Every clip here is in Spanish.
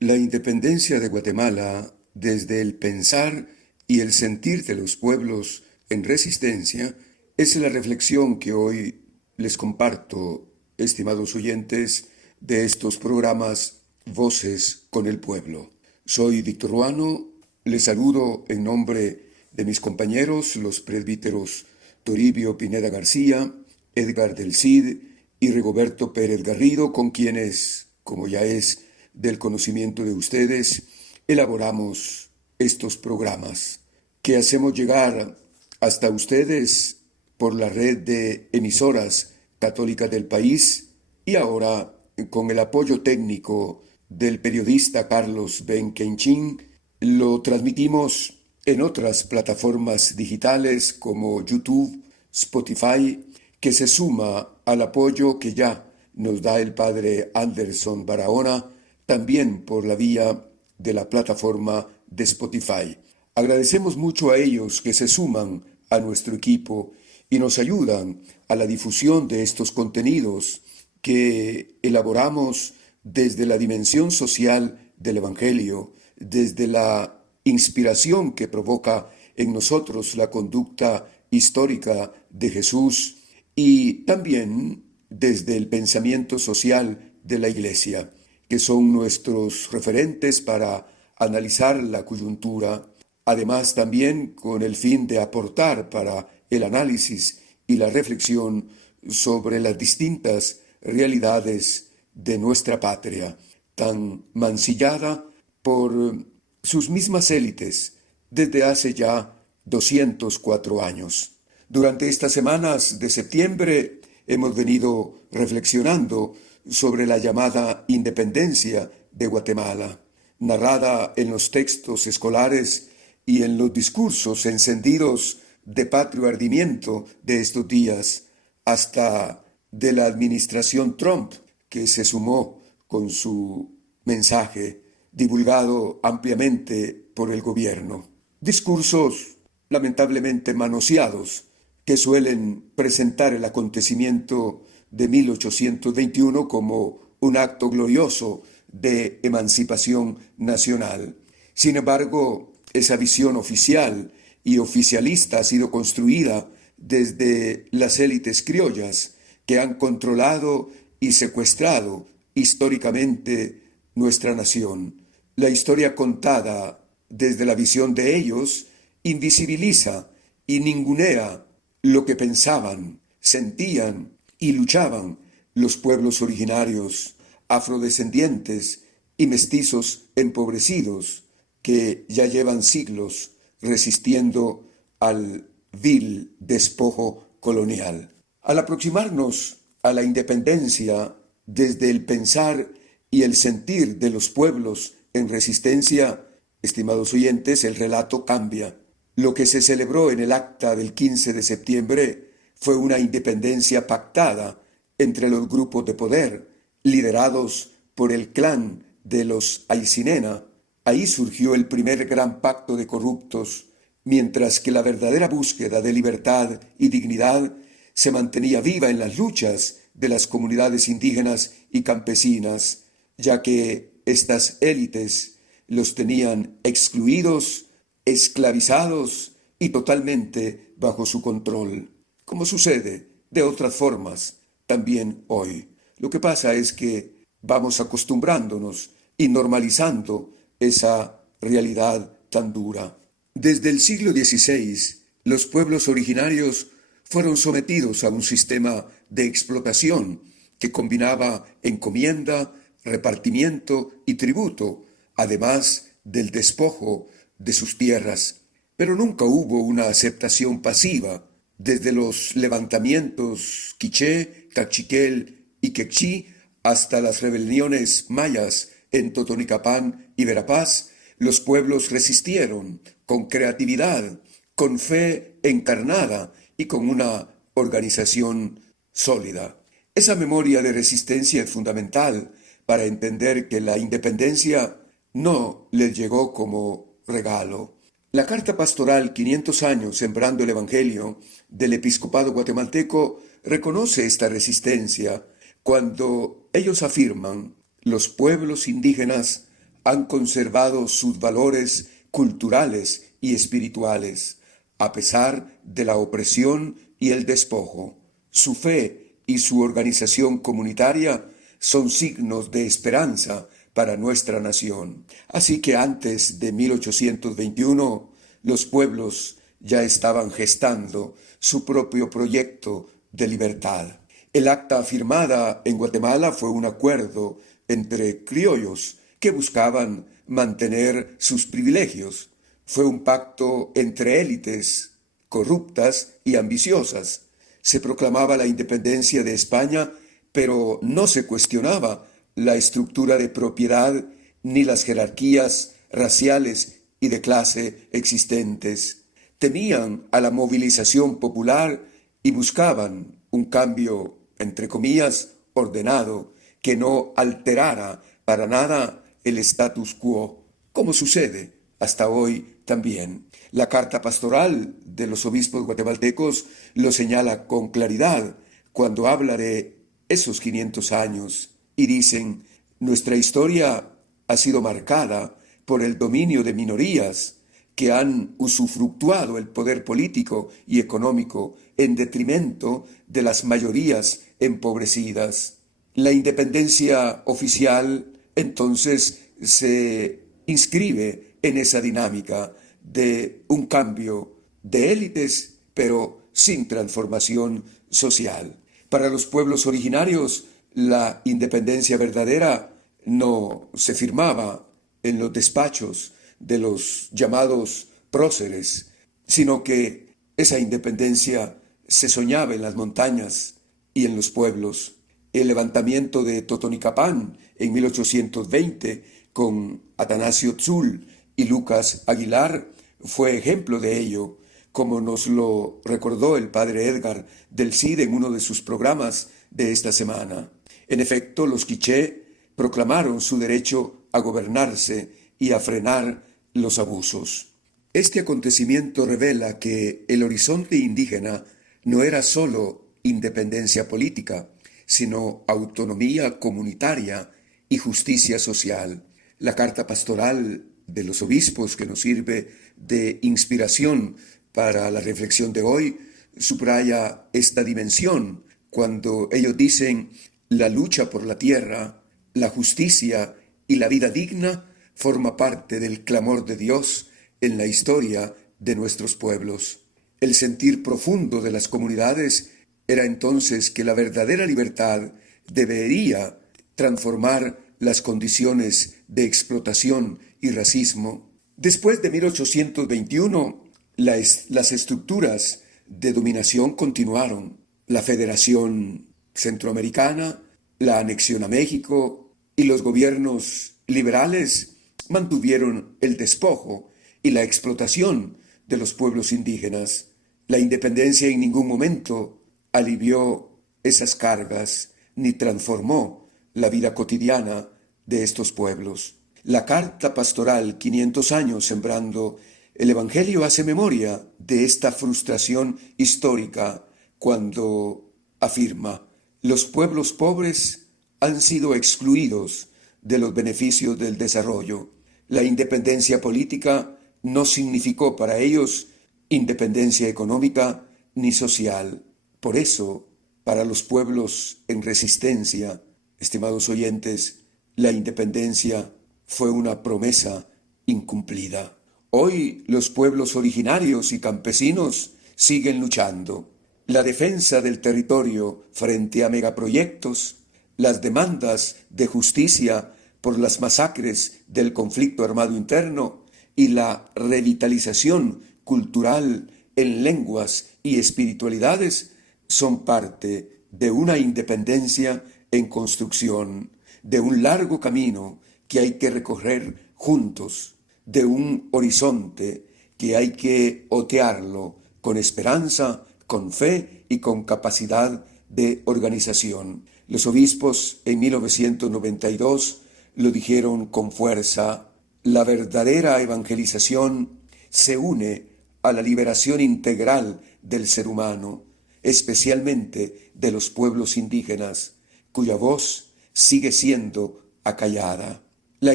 La independencia de Guatemala, desde el pensar y el sentir de los pueblos en resistencia, es la reflexión que hoy les comparto, estimados oyentes, de estos programas Voces con el Pueblo. Soy Víctor Ruano, les saludo en nombre de mis compañeros, los presbíteros Toribio Pineda García, Edgar del Cid y Rigoberto Pérez Garrido, con quienes, como ya es del conocimiento de ustedes, elaboramos estos programas que hacemos llegar hasta ustedes por la red de emisoras católicas del país y ahora con el apoyo técnico del periodista Carlos Benquenchín lo transmitimos en otras plataformas digitales como YouTube, Spotify, que se suma al apoyo que ya nos da el padre Anderson Barahona, también por la vía de la plataforma de Spotify. Agradecemos mucho a ellos que se suman a nuestro equipo y nos ayudan a la difusión de estos contenidos que elaboramos desde la dimensión social del Evangelio, desde la inspiración que provoca en nosotros la conducta histórica de Jesús y también desde el pensamiento social de la Iglesia, que son nuestros referentes para analizar la coyuntura, además también con el fin de aportar para el análisis y la reflexión sobre las distintas realidades de nuestra patria, tan mancillada por sus mismas élites desde hace ya 204 años. Durante estas semanas de septiembre hemos venido reflexionando sobre la llamada independencia de Guatemala, narrada en los textos escolares y en los discursos encendidos de patrio ardimiento de estos días, hasta de la administración Trump, que se sumó con su mensaje divulgado ampliamente por el gobierno. Discursos lamentablemente manoseados que suelen presentar el acontecimiento de 1821 como un acto glorioso de emancipación nacional. Sin embargo, esa visión oficial y oficialista ha sido construida desde las élites criollas que han controlado y secuestrado históricamente nuestra nación. La historia contada desde la visión de ellos invisibiliza y ningunea lo que pensaban, sentían y luchaban los pueblos originarios, afrodescendientes y mestizos empobrecidos que ya llevan siglos resistiendo al vil despojo colonial. Al aproximarnos a la independencia desde el pensar y el sentir de los pueblos en resistencia, estimados oyentes, el relato cambia. Lo que se celebró en el acta del 15 de septiembre fue una independencia pactada entre los grupos de poder, liderados por el clan de los Aycinena. Ahí surgió el primer gran pacto de corruptos, mientras que la verdadera búsqueda de libertad y dignidad se mantenía viva en las luchas de las comunidades indígenas y campesinas, ya que estas élites los tenían excluidos, esclavizados y totalmente bajo su control, como sucede de otras formas también hoy. Lo que pasa es que vamos acostumbrándonos y normalizando esa realidad tan dura. Desde el siglo XVI, los pueblos originarios fueron sometidos a un sistema de explotación que combinaba encomienda, repartimiento y tributo, además del despojo de sus tierras. Pero nunca hubo una aceptación pasiva. Desde los levantamientos quiché, cachiquel y quechí hasta las rebeliones mayas en Totonicapán y Verapaz, los pueblos resistieron con creatividad, con fe encarnada y con una organización sólida. Esa memoria de resistencia es fundamental para entender que la independencia no les llegó como regalo. La carta pastoral 500 años sembrando el Evangelio del episcopado guatemalteco reconoce esta resistencia cuando ellos afirman: los pueblos indígenas han conservado sus valores culturales y espirituales, a pesar de la opresión y el despojo. Su fe y su organización comunitaria son signos de esperanza para nuestra nación. Así que antes de 1821, los pueblos ya estaban gestando su propio proyecto de libertad. El acta firmada en Guatemala fue un acuerdo entre criollos que buscaban mantener sus privilegios. Fue un pacto entre élites corruptas y ambiciosas. Se proclamaba la independencia de España, pero no se cuestionaba la estructura de propiedad ni las jerarquías raciales y de clase existentes. Temían a la movilización popular y buscaban un cambio, entre comillas, ordenado, que no alterara para nada el status quo, como sucede hasta hoy también. La carta pastoral de los obispos guatemaltecos lo señala con claridad cuando habla de esos 500 años y dicen: nuestra historia ha sido marcada por el dominio de minorías que han usufructuado el poder político y económico en detrimento de las mayorías empobrecidas. La independencia oficial entonces se inscribe en esa dinámica de un cambio de élites, pero sin transformación social. Para los pueblos originarios, la independencia verdadera no se firmaba en los despachos de los llamados próceres, sino que esa independencia se soñaba en las montañas y en los pueblos. El levantamiento de Totonicapán en 1820 con Atanasio Tzul y Lucas Aguilar fue ejemplo de ello, como nos lo recordó el padre Edgar del CID en uno de sus programas de esta semana. En efecto, los quiché proclamaron su derecho a gobernarse y a frenar los abusos. Este acontecimiento revela que el horizonte indígena no era sólo independencia política, sino autonomía comunitaria y justicia social. La carta pastoral de los obispos, que nos sirve de inspiración para la reflexión de hoy, subraya esta dimensión cuando ellos dicen: la lucha por la tierra, la justicia y la vida digna forma parte del clamor de Dios en la historia de nuestros pueblos. El sentir profundo de las comunidades era entonces que la verdadera libertad debería transformar las condiciones de explotación y racismo. Después de 1821, las estructuras de dominación continuaron. La Federación Centroamericana, la anexión a México y los gobiernos liberales mantuvieron el despojo y la explotación de los pueblos indígenas. La independencia en ningún momento alivió esas cargas ni transformó la vida cotidiana de estos pueblos. La carta pastoral 500 años sembrando el Evangelio hace memoria de esta frustración histórica cuando afirma: los pueblos pobres han sido excluidos de los beneficios del desarrollo. La independencia política no significó para ellos independencia económica ni social. Por eso, para los pueblos en resistencia, estimados oyentes, la independencia fue una promesa incumplida. Hoy los pueblos originarios y campesinos siguen luchando. La defensa del territorio frente a megaproyectos, las demandas de justicia por las masacres del conflicto armado interno y la revitalización cultural en lenguas y espiritualidades son parte de una independencia en construcción, de un largo camino que hay que recorrer juntos, de un horizonte que hay que otearlo con esperanza, con fe y con capacidad de organización. Los obispos en 1992 lo dijeron con fuerza: la verdadera evangelización se une a la liberación integral del ser humano, especialmente de los pueblos indígenas, cuya voz sigue siendo acallada. La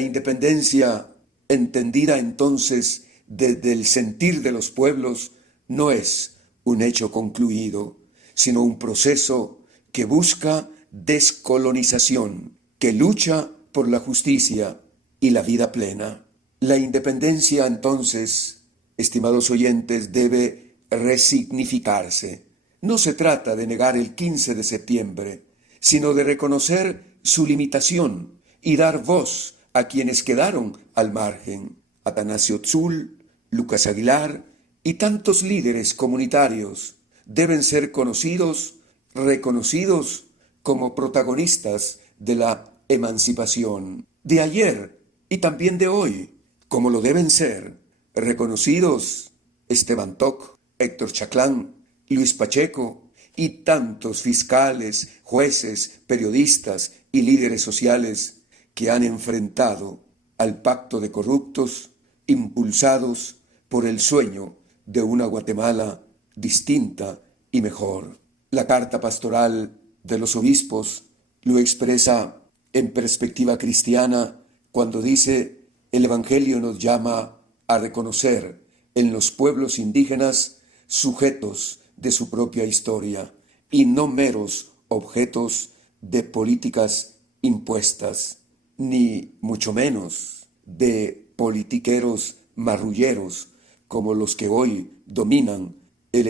independencia, entendida entonces desde el sentir de los pueblos, no es un hecho concluido, sino un proceso que busca descolonización, que lucha por la justicia y la vida plena. La independencia, entonces, estimados oyentes, debe resignificarse. No se trata de negar el 15 de septiembre, sino de reconocer su limitación y dar voz a quienes quedaron al margen. Atanasio Tzul, Lucas Aguilar y tantos líderes comunitarios deben ser conocidos, reconocidos como protagonistas de la emancipación de ayer y también de hoy, como lo deben ser reconocidos Esteban Toc, Héctor Chaclán, Luis Pacheco y tantos fiscales, jueces, periodistas y líderes sociales que han enfrentado al pacto de corruptos impulsados por el sueño de una Guatemala distinta y mejor. La carta pastoral de los obispos lo expresa en perspectiva cristiana cuando dice: el Evangelio nos llama a reconocer en los pueblos indígenas sujetos de su propia historia y no meros objetos de políticas impuestas, ni mucho menos de politiqueros marrulleros como los que hoy dominan el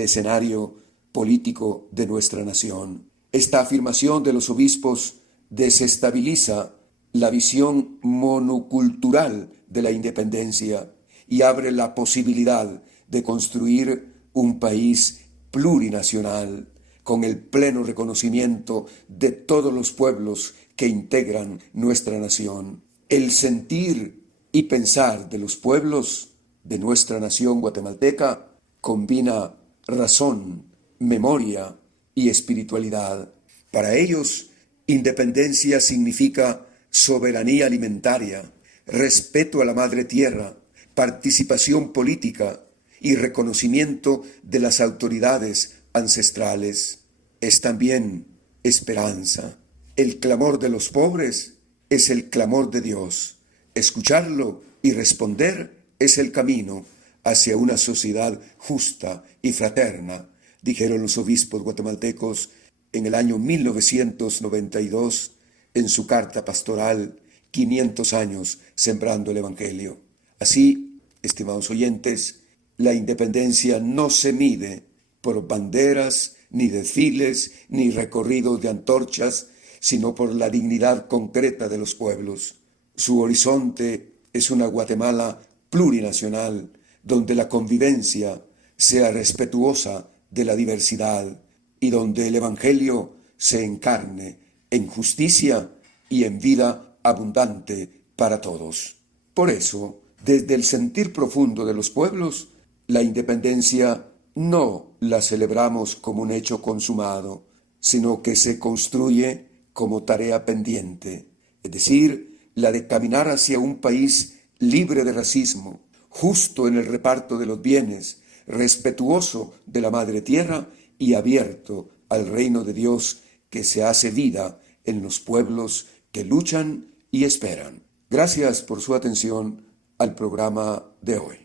escenario político de nuestra nación. Esta afirmación de los obispos desestabiliza la visión monocultural de la independencia y abre la posibilidad de construir un país plurinacional con el pleno reconocimiento de todos los pueblos que integran nuestra nación. El sentir y pensar de los pueblos de nuestra nación guatemalteca combina razón, memoria y espiritualidad. Para ellos, independencia significa soberanía alimentaria, respeto a la madre tierra, participación política y reconocimiento de las autoridades ancestrales. Es también esperanza. El clamor de los pobres es el clamor de Dios. Escucharlo y responder es el camino hacia una sociedad justa y fraterna, dijeron los obispos guatemaltecos en el año 1992 en su carta pastoral 500 años sembrando el Evangelio. Así, estimados oyentes, la independencia no se mide por banderas, ni desfiles, ni recorridos de antorchas, sino por la dignidad concreta de los pueblos. Su horizonte es una Guatemala plurinacional, donde la convivencia sea respetuosa de la diversidad y donde el Evangelio se encarne en justicia y en vida abundante para todos. Por eso, desde el sentir profundo de los pueblos, la independencia no la celebramos como un hecho consumado, sino que se construye como tarea pendiente, es decir, la de caminar hacia un país libre de racismo, justo en el reparto de los bienes, respetuoso de la madre tierra y abierto al reino de Dios que se hace vida en los pueblos que luchan y esperan. Gracias por su atención al programa de hoy.